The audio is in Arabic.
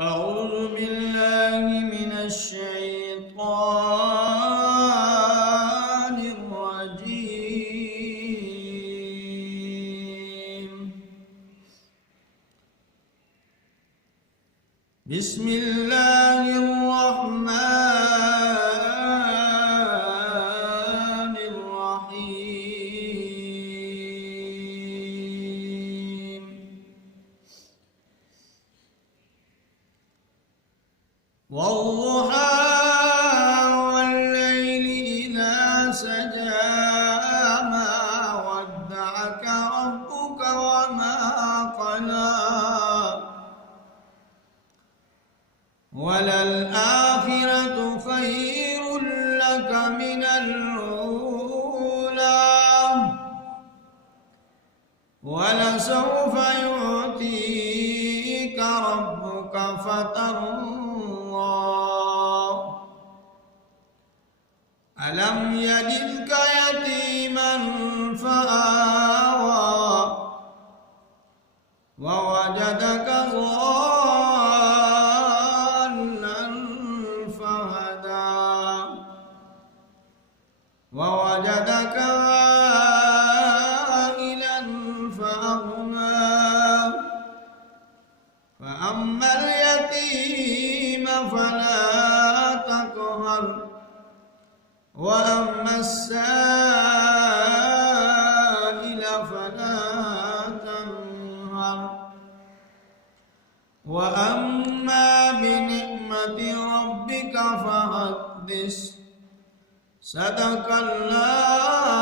أعوذ بالله من الشيطان الرجيم. بسم الله الرحمن الرحيم. والضحى والليل إذا سجى ما ودعك ربك وما قلى وللآخرة خير لك من الأولى ولسوف يعطيك ربك فترضى ألم يجدك يتيما فآوى ووجدك ضالا فهدى ووجدك عائلا فأغنى فأما اليتيم فلا تقهر وأما السائل فلا تنهر وأما بنعمة ربك فحدث صدق الله